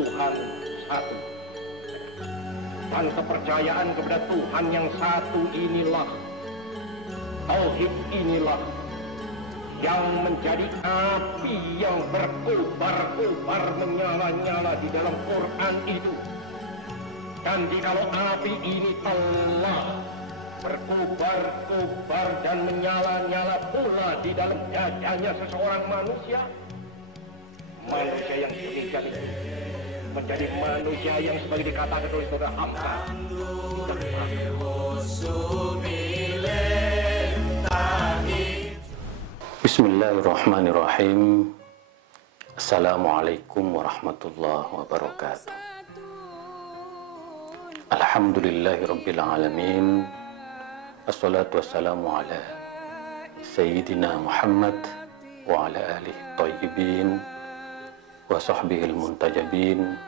Tuhan satu. Dan kepercayaan kepada Tuhan yang satu inilah, tauhid inilah, yang menjadi api yang berkobar-kobar menyala-nyala di dalam Quran itu. Dan jikalau api ini telah berkobar-kobar dan menyala-nyala pula di dalam dadanya seseorang manusia, manusia yang demikian itu menjadi manusia yang sebagai dikatakan oleh saudara Hamka, Bismillahirrahmanirrahim. Assalamualaikum warahmatullahi wabarakatuh. Alhamdulillahirabbil alamin. Wassalatu wassalamu ala sayyidina Muhammad wa ala alihi thayyibin wa sahbihi muntajabin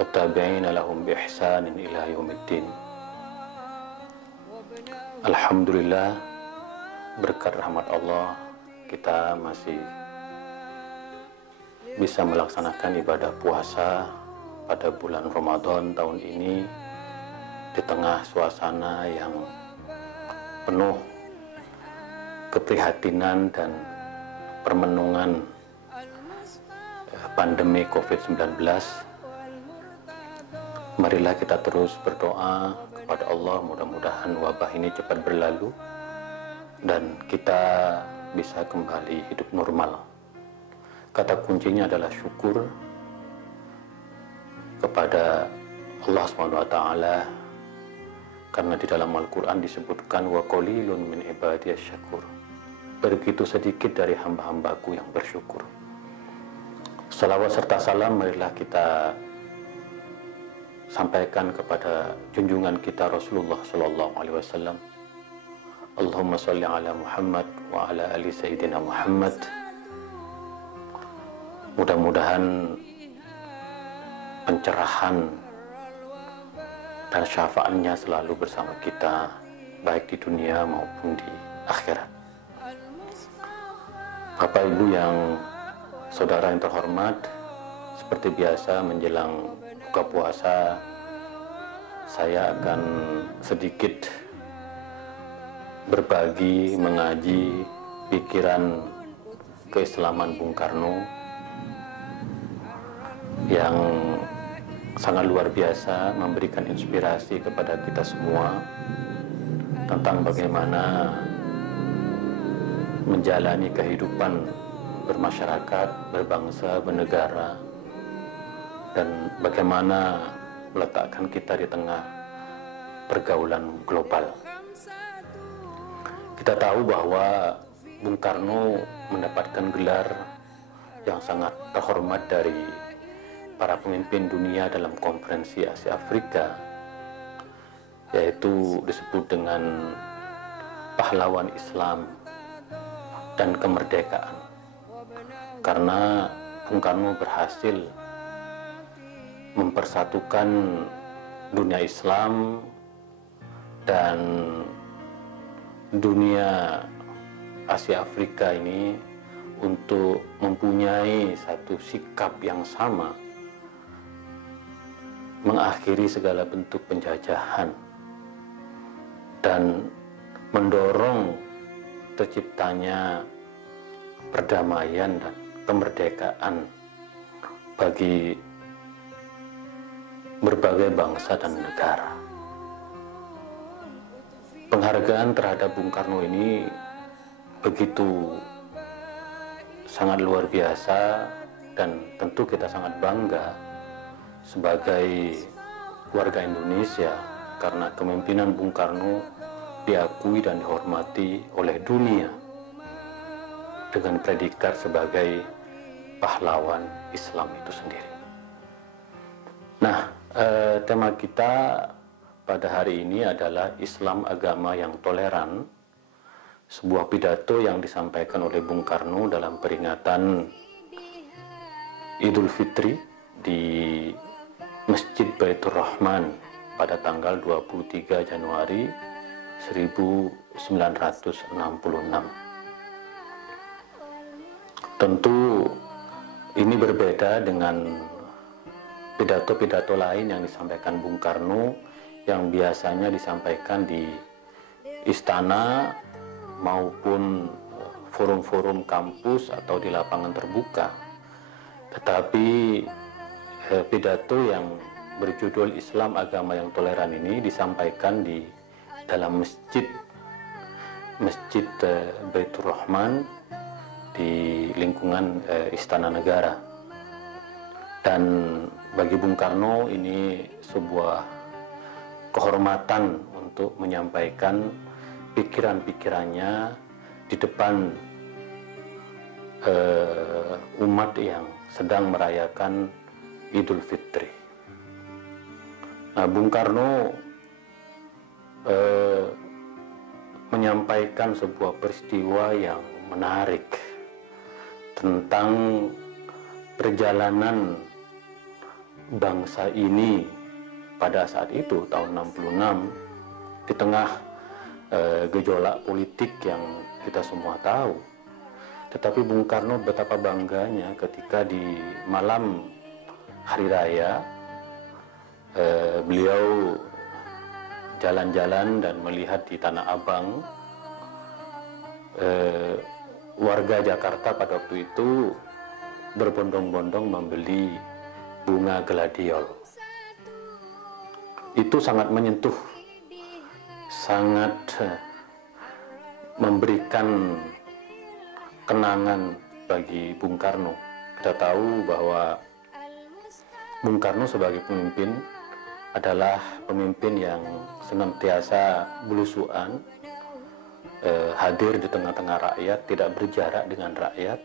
wa tabi'ina lahum bi ihsanin ila yaumiddin. Alhamdulillah, berkat rahmat Allah kita masih bisa melaksanakan ibadah puasa pada bulan Ramadan tahun ini di tengah suasana yang penuh keprihatinan dan permenungan pandemi COVID-19. Marilah kita terus berdoa kepada Allah, mudah-mudahan wabah ini cepat berlalu dan kita bisa kembali hidup normal. Kata kuncinya adalah syukur kepada Allah SWT, karena di dalam Al-Quran disebutkan wa qalilun min ibadiyas syakur, begitu sedikit dari hamba-hambaku yang bersyukur. Salawat serta salam marilah kita sampaikan kepada junjungan kita Rasulullah Sallallahu Alaihi Wasallam. Allahumma salli ala Muhammad wa ala ali Sayyidina Muhammad. Mudah-mudahan pencerahan dan syafaatnya selalu bersama kita, baik di dunia maupun di akhirat. Bapak Ibu yang saudara yang terhormat, seperti biasa menjelang buka puasa, saya akan sedikit berbagi, mengaji pikiran keislaman Bung Karno yang sangat luar biasa, memberikan inspirasi kepada kita semua tentang bagaimana menjalani kehidupan bermasyarakat, berbangsa, bernegara, dan bagaimana meletakkan kita di tengah pergaulan global. Kita tahu bahwa Bung Karno mendapatkan gelar yang sangat terhormat dari para pemimpin dunia dalam konferensi Asia Afrika, yaitu disebut dengan pahlawan Islam dan kemerdekaan, karena Bung Karno berhasil mempersatukan dunia Islam dan dunia Asia Afrika ini untuk mempunyai satu sikap yang sama, mengakhiri segala bentuk penjajahan dan mendorong terciptanya perdamaian dan kemerdekaan bagi berbagai bangsa dan negara. Penghargaan terhadap Bung Karno ini begitu sangat luar biasa, dan tentu kita sangat bangga sebagai warga Indonesia karena kepemimpinan Bung Karno diakui dan dihormati oleh dunia dengan predikat sebagai pahlawan Islam itu sendiri. Nah, tema kita pada hari ini adalah Islam agama yang toleran, sebuah pidato yang disampaikan oleh Bung Karno dalam peringatan Idul Fitri di Masjid Baitur Rahman pada tanggal 23 Januari 1966. Tentu ini berbeda dengan pidato-pidato lain yang disampaikan Bung Karno yang biasanya disampaikan di istana maupun forum-forum kampus atau di lapangan terbuka. Tetapi pidato yang berjudul Islam Agama yang Toleran ini disampaikan di dalam Masjid Baitur Rahman di lingkungan Istana Negara. Dan bagi Bung Karno ini sebuah kehormatan untuk menyampaikan pikiran-pikirannya di depan umat yang sedang merayakan Idul Fitri. Nah, Bung Karno menyampaikan sebuah peristiwa yang menarik tentang perjalanan bangsa ini pada saat itu tahun 66 di tengah gejolak politik yang kita semua tahu. Tetapi Bung Karno betapa bangganya ketika di malam hari raya beliau jalan-jalan dan melihat di Tanah Abang warga Jakarta pada waktu itu berbondong-bondong membeli bunga gladiol. Itu sangat menyentuh, sangat memberikan kenangan bagi Bung Karno. Kita tahu bahwa Bung Karno sebagai pemimpin adalah pemimpin yang senantiasa belusuan, hadir di tengah-tengah rakyat, tidak berjarak dengan rakyat.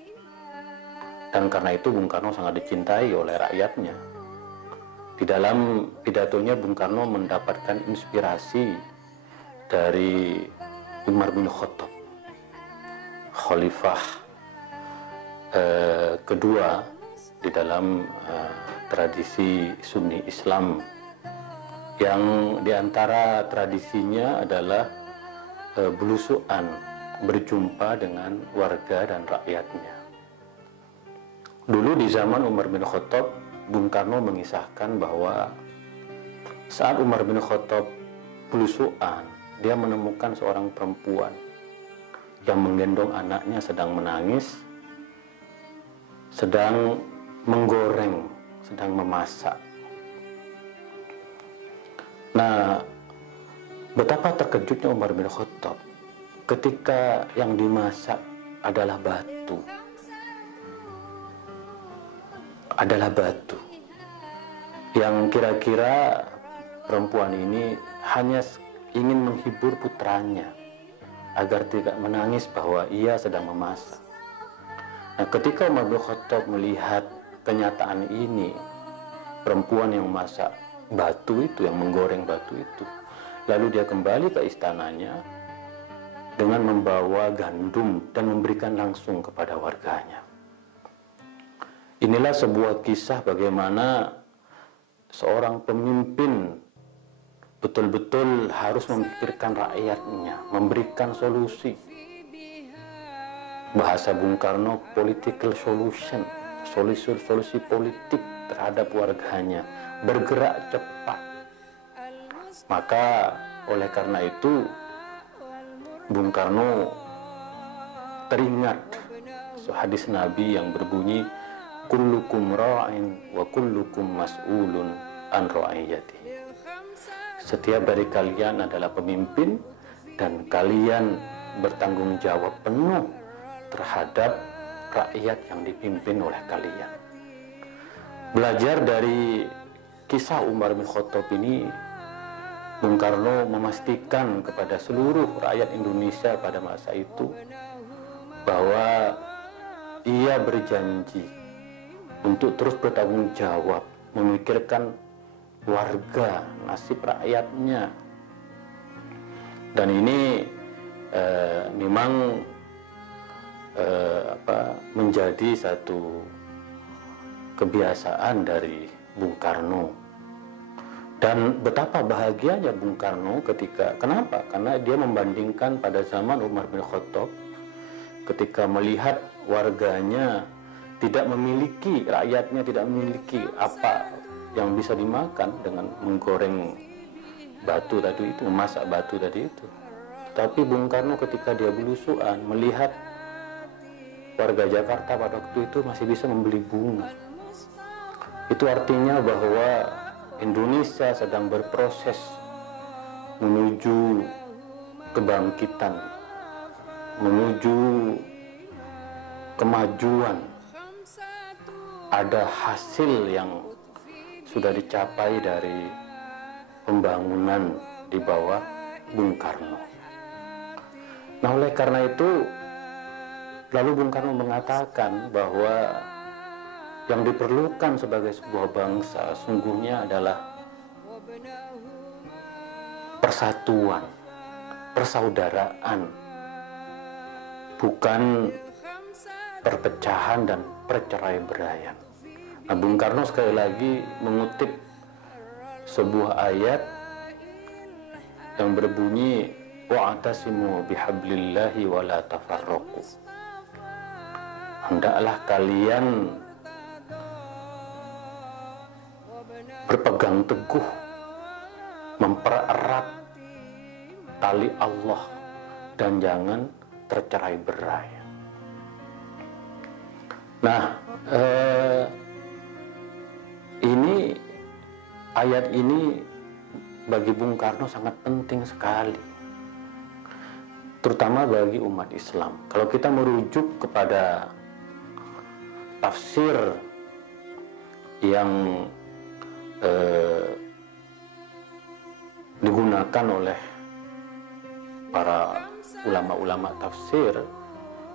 Dan karena itu Bung Karno sangat dicintai oleh rakyatnya. Di dalam pidatonya Bung Karno mendapatkan inspirasi dari Umar bin Khattab, khalifah kedua di dalam tradisi Sunni Islam, yang diantara tradisinya adalah belusuan, berjumpa dengan warga dan rakyatnya. Dulu di zaman Umar bin Khattab, Bung Karno mengisahkan bahwa saat Umar bin Khattab belusuan, dia menemukan seorang perempuan yang menggendong anaknya sedang menangis, sedang menggoreng, sedang memasak. Nah, betapa terkejutnya Umar bin Khattab ketika yang dimasak adalah batu. Adalah batu yang kira-kira perempuan ini hanya ingin menghibur putranya agar tidak menangis bahwa ia sedang memasak. Nah, ketika Umar bin Khattab melihat kenyataan ini, perempuan yang memasak batu itu, yang menggoreng batu itu, lalu dia kembali ke istananya dengan membawa gandum dan memberikan langsung kepada warganya. Inilah sebuah kisah bagaimana seorang pemimpin betul-betul harus memikirkan rakyatnya, memberikan solusi. Bahasa Bung Karno, political solution, solusi politik terhadap warganya, bergerak cepat. Maka oleh karena itu Bung Karno teringat hadis Nabi yang berbunyi, kullukum ra'in wa kullukum mas'ulun an ra'iyati. Setiap dari kalian adalah pemimpin dan kalian bertanggung jawab penuh terhadap rakyat yang dipimpin oleh kalian. Belajar dari kisah Umar bin Khattab ini, Bung Karno memastikan kepada seluruh rakyat Indonesia pada masa itu bahwa ia berjanji untuk terus bertanggung jawab, memikirkan warga, nasib rakyatnya. Dan ini memang menjadi satu kebiasaan dari Bung Karno. Dan betapa bahagianya Bung Karno kenapa? Karena dia membandingkan pada zaman Umar bin Khattab, ketika melihat warganya tidak memiliki, rakyatnya tidak memiliki yang bisa dimakan dengan menggoreng batu tadi itu, memasak batu tadi itu. Tapi Bung Karno ketika dia belusuan melihat warga Jakarta pada waktu itu masih bisa membeli bunga, itu artinya bahwa Indonesia sedang berproses menuju kebangkitan, menuju kemajuan. Ada hasil yang sudah dicapai dari pembangunan di bawah Bung Karno. Nah, oleh karena itu lalu Bung Karno mengatakan bahwa yang diperlukan sebagai sebuah bangsa sungguhnya adalah persatuan, persaudaraan, bukan perpecahan dan perceraiberaian. Nah, Bung Karno sekali lagi mengutip sebuah ayat yang berbunyi wa'tasimu bihablillahi wa la tafarraqu. Hendaklah kalian berpegang teguh, mempererat tali Allah dan jangan tercerai-berai. Nah, ini ayat ini bagi Bung Karno sangat penting sekali, terutama bagi umat Islam. Kalau kita merujuk kepada tafsir yang digunakan oleh para ulama-ulama tafsir,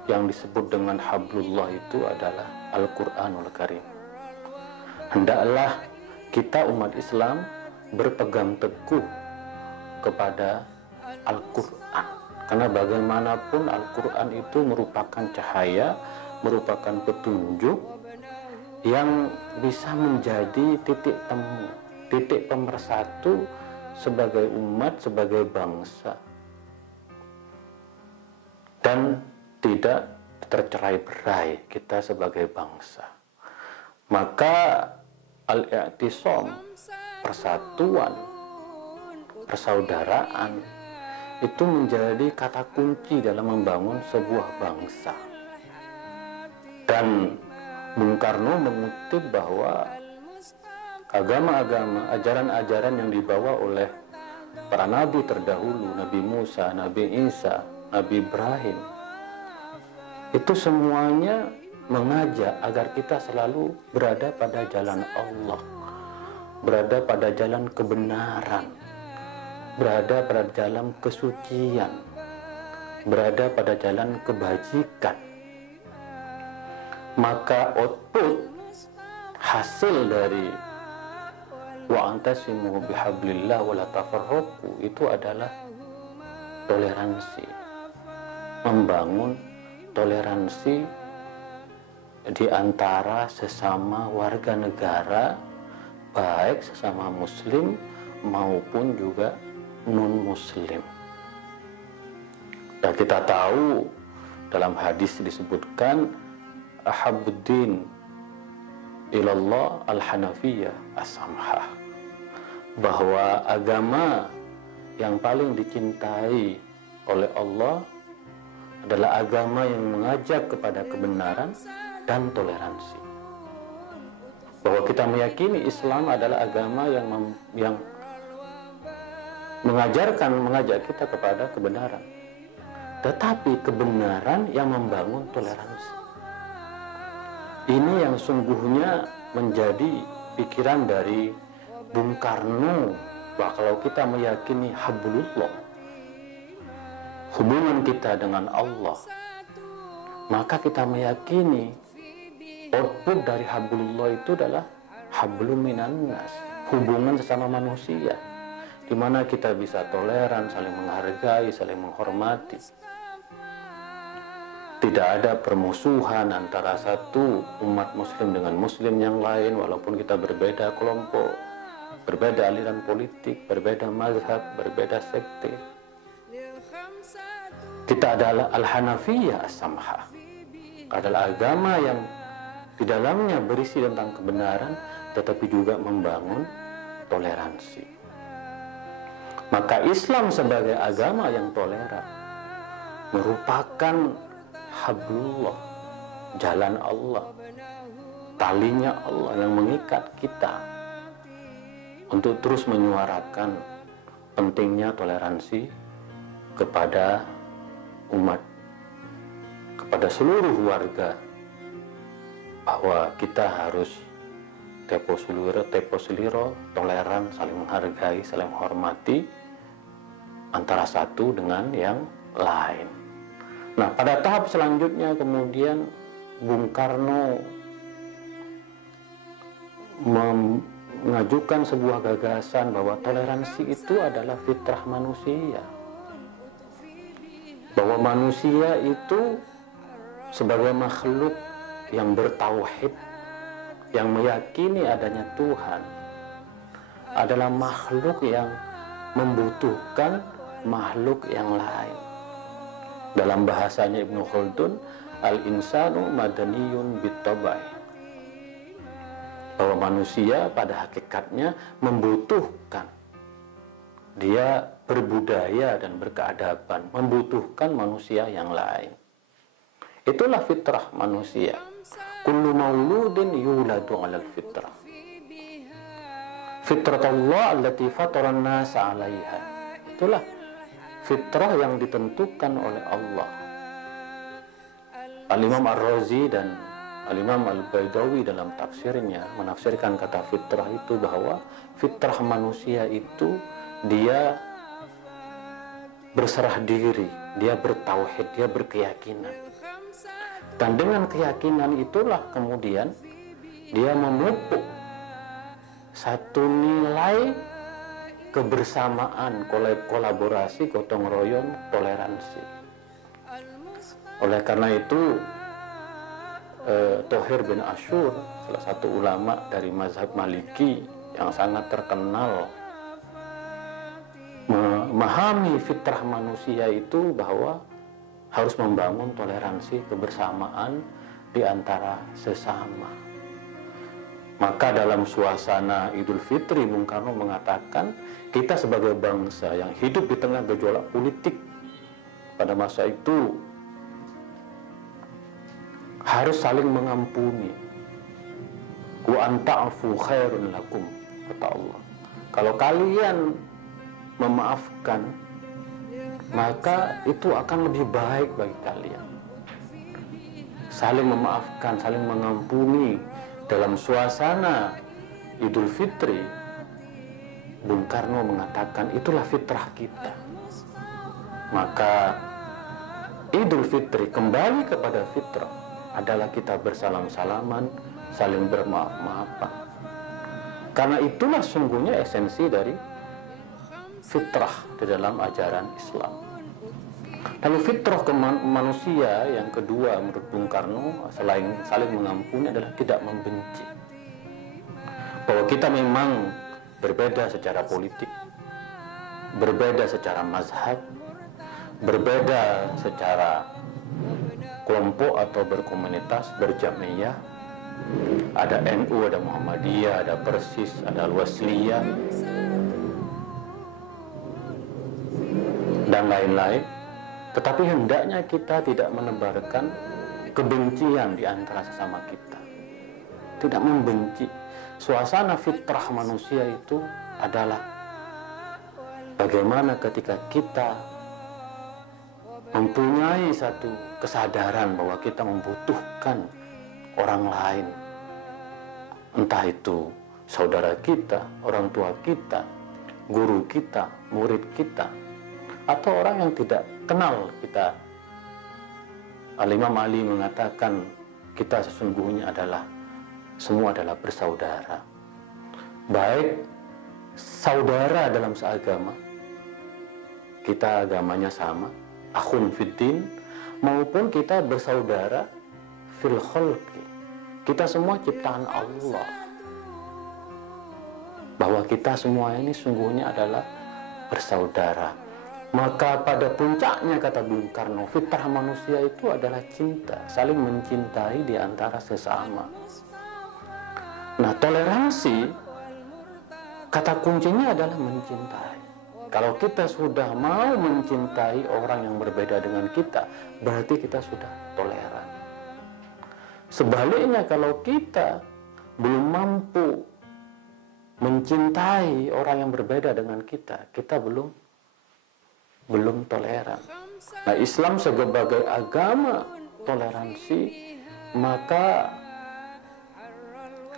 yang disebut dengan hablullah itu adalah Al-Quranul Karim. Hendaklah kita umat Islam berpegang teguh kepada Al-Quran, karena bagaimanapun Al-Quran itu merupakan cahaya, merupakan petunjuk yang bisa menjadi titik temu, titik pemersatu sebagai umat, sebagai bangsa, dan tidak tercerai-berai kita sebagai bangsa. Maka al-i'tisam, persatuan, persaudaraan, itu menjadi kata kunci dalam membangun sebuah bangsa. Dan Bung Karno mengutip bahwa agama-agama, ajaran-ajaran yang dibawa oleh para nabi terdahulu, Nabi Musa, Nabi Isa, Nabi Ibrahim, itu semuanya mengajak agar kita selalu berada pada jalan Allah, berada pada jalan kebenaran, berada pada jalan kesucian, berada pada jalan kebajikan. Maka output hasil dari wa'tasimu bihablillah wa la tafarraqu itu adalah toleransi, membangun toleransi di antara sesama warga negara, baik sesama muslim maupun juga non-muslim. Dan kita tahu dalam hadis disebutkan ahabbuddin ilallah al-hanafiyah as-samhah, bahwa agama yang paling dicintai oleh Allah adalah agama yang mengajak kepada kebenaran dan toleransi. Bahwa kita meyakini Islam adalah agama yang mengajak kita kepada kebenaran, tetapi kebenaran yang membangun toleransi. Ini yang sungguhnya menjadi pikiran dari Bung Karno, bahwa kalau kita meyakini hablullah, hubungan kita dengan Allah, maka kita meyakini output dari hablullah itu adalah hablum minan nas, hubungan sesama manusia, di mana kita bisa toleran, saling menghargai, saling menghormati. Tidak ada permusuhan antara satu umat muslim dengan muslim yang lain, walaupun kita berbeda kelompok, berbeda aliran politik, berbeda mazhab, berbeda sekte. Kita adalah al-hanafiyah as-samhah, adalah agama yang Di dalamnya berisi tentang kebenaran, tetapi juga membangun toleransi. Maka Islam sebagai agama yang toleran merupakan hablullah, jalan Allah, talinya Allah yang mengikat kita untuk terus menyuarakan pentingnya toleransi kepada umat, kepada seluruh warga, bahwa kita harus tepo seliro, toleran, saling menghargai, saling menghormati antara satu dengan yang lain. Nah, pada tahap selanjutnya kemudian Bung Karno mengajukan sebuah gagasan bahwa toleransi itu adalah fitrah manusia. Bahwa manusia itu sebagai makhluk yang bertauhid, yang meyakini adanya Tuhan, adalah makhluk yang membutuhkan makhluk yang lain. Dalam bahasanya Ibnu Khaldun, al-insanu madaniyun bitabai, bahwa manusia pada hakikatnya membutuhkan, dia berbudaya dan berkeadaban, membutuhkan manusia yang lain. Itulah fitrah manusia. Kullu mauludin yuladu 'alal fitrah. Fitratullah allati fataran nasa 'alaiha. Itulah fitrah yang ditentukan oleh Allah. Al-Imam Ar-Razi dan Al-Imam Al-Baidawi dalam tafsirnya menafsirkan kata fitrah itu bahwa fitrah manusia itu dia berserah diri, dia bertauhid, dia berkeyakinan. Dan dengan keyakinan itulah kemudian dia memupuk satu nilai kebersamaan, kolaborasi, gotong royong, toleransi. Oleh karena itu Thohir bin Ashur, salah satu ulama dari mazhab Maliki yang sangat terkenal, memahami fitrah manusia itu bahwa harus membangun toleransi, kebersamaan di antara sesama. Maka dalam suasana Idul Fitri, Bung Karno mengatakan kita sebagai bangsa yang hidup di tengah gejolak politik pada masa itu harus saling mengampuni. Wa anta'afu khairun lakum, kata Allah. Kalau kalian memaafkan, maka itu akan lebih baik bagi kalian. Saling memaafkan, saling mengampuni dalam suasana Idul Fitri, Bung Karno mengatakan itulah fitrah kita. Maka Idul Fitri kembali kepada fitrah adalah kita bersalam-salaman, saling bermaaf-maafan. Karena itulah sungguhnya esensi dari fitrah di dalam ajaran Islam. Lalu fitrah manusia yang kedua menurut Bung Karno selain saling mengampuni adalah tidak membenci. Bahwa kita memang berbeda secara politik, berbeda secara mazhab, berbeda secara kelompok atau berkomunitas, berjamiyah. Ada NU, ada Muhammadiyah, ada Persis, ada Al-Wasliyah, dan lain-lain. Tetapi hendaknya kita tidak menebarkan kebencian di antara sesama kita. Tidak membenci. Suasana fitrah manusia itu adalah bagaimana ketika kita mempunyai satu kesadaran bahwa kita membutuhkan orang lain. Entah itu saudara kita, orang tua kita, guru kita, murid kita, atau orang yang tidak kenal kita. Al-Imam Ali mengatakan kita sesungguhnya semua adalah bersaudara. Baik saudara dalam seagama, kita agamanya sama, akhun fiddin, maupun kita bersaudara fil khalqi, kita semua ciptaan Allah. Bahwa kita semua ini sungguhnya adalah bersaudara. Maka pada puncaknya, kata Bung Karno, fitrah manusia itu adalah cinta, saling mencintai di antara sesama. Nah, toleransi, kata kuncinya adalah mencintai. Kalau kita sudah mau mencintai orang yang berbeda dengan kita, berarti kita sudah toleran. Sebaliknya, kalau kita belum mampu mencintai orang yang berbeda dengan kita, kita belum toleran. Nah, Islam sebagai agama toleransi, maka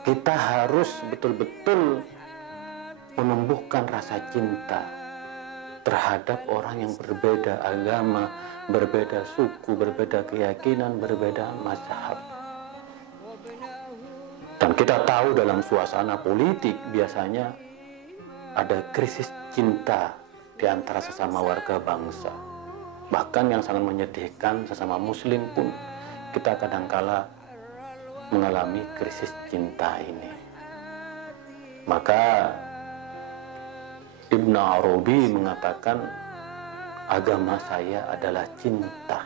kita harus betul-betul menumbuhkan rasa cinta terhadap orang yang berbeda agama, berbeda suku, berbeda keyakinan, berbeda mazhab. Dan kita tahu dalam suasana politik biasanya ada krisis cinta di antara sesama warga bangsa. Bahkan yang sangat menyedihkan, sesama muslim pun kita kadangkala mengalami krisis cinta ini. Maka Ibn Arabi mengatakan, agama saya adalah cinta.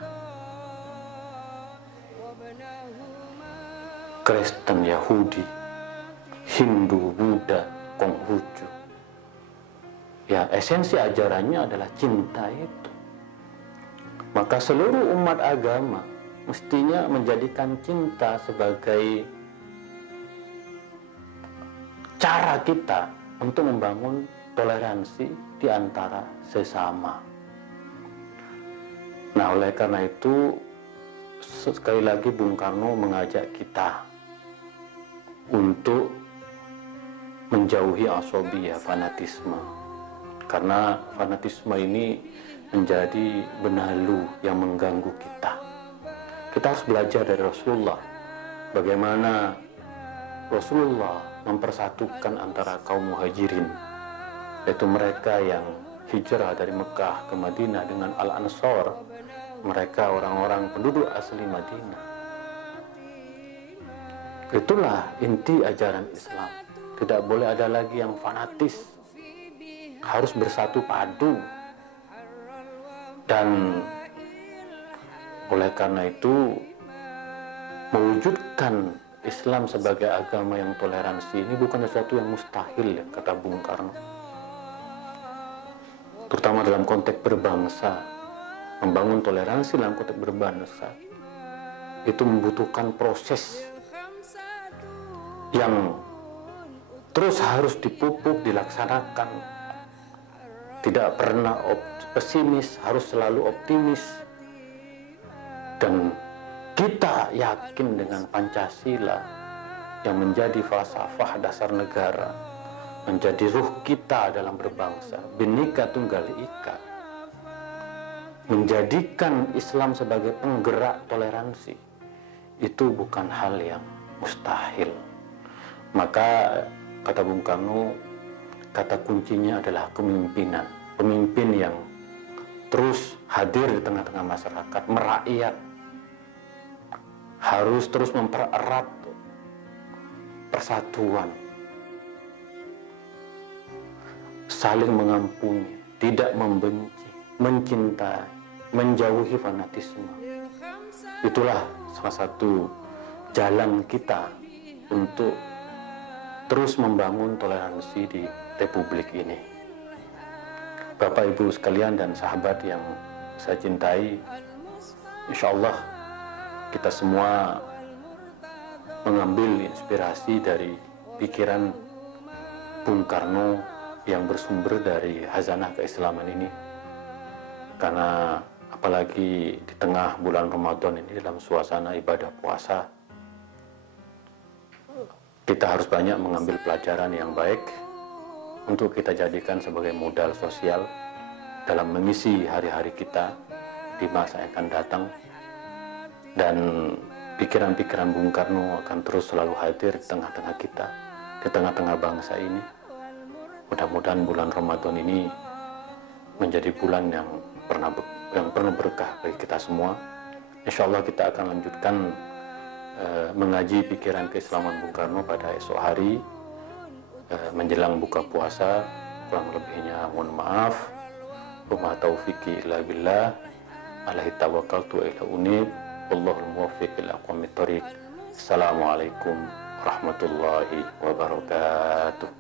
Kristen, Yahudi, Hindu, Buddha, Konghucu, ya esensi ajarannya adalah cinta itu. Maka seluruh umat agama mestinya menjadikan cinta sebagai cara kita untuk membangun toleransi di antara sesama. Nah, oleh karena itu sekali lagi Bung Karno mengajak kita untuk menjauhi asobiyah, fanatisme. Karena fanatisme ini menjadi benalu yang mengganggu kita. Kita harus belajar dari Rasulullah, bagaimana Rasulullah mempersatukan antara kaum muhajirin, yaitu mereka yang hijrah dari Mekah ke Madinah, dengan Al-Ansor, mereka orang-orang penduduk asli Madinah. Itulah inti ajaran Islam. Tidak boleh ada lagi yang fanatis, harus bersatu padu. Dan oleh karena itu, mewujudkan Islam sebagai agama yang toleransi ini bukan sesuatu yang mustahil, ya, kata Bung Karno. Terutama dalam konteks berbangsa, membangun toleransi dalam konteks berbangsa itu membutuhkan proses yang terus harus dipupuk, dilaksanakan. Tidak pernah pesimis, harus selalu optimis. Dan kita yakin dengan Pancasila yang menjadi falsafah dasar negara, menjadi ruh kita dalam berbangsa, Bhinneka Tunggal Ika, menjadikan Islam sebagai penggerak toleransi, itu bukan hal yang mustahil. Maka kata Bung Karno, kata kuncinya adalah kepemimpinan. Pemimpin yang terus hadir di tengah-tengah masyarakat, merakyat, harus terus mempererat persatuan, saling mengampuni, tidak membenci, mencintai, menjauhi fanatisme. Itulah salah satu jalan kita untuk terus membangun toleransi di Republik ini. Bapak Ibu sekalian dan sahabat yang saya cintai, insya Allah kita semua mengambil inspirasi dari pikiran Bung Karno yang bersumber dari Khazanah Keislaman ini. Karena apalagi di tengah bulan Ramadan ini, dalam suasana ibadah puasa, kita harus banyak mengambil pelajaran yang baik untuk kita jadikan sebagai modal sosial dalam mengisi hari-hari kita di masa yang akan datang. Dan pikiran-pikiran Bung Karno akan terus selalu hadir di tengah-tengah kita, di tengah-tengah bangsa ini. Mudah-mudahan bulan Ramadan ini menjadi bulan yang penuh berkah bagi kita semua. Insya Allah kita akan lanjutkan mengaji pikiran keislaman Bung Karno pada esok hari menjelang buka puasa. Kurang lebihnya mohon maaf. Wa ma taufiqi illa billah. Alaihi tawakkaltu wa ilaihi unib. Wallahul muwaffiq ila aqwamit thoriq. Assalamualaikum warahmatullahi wabarakatuh.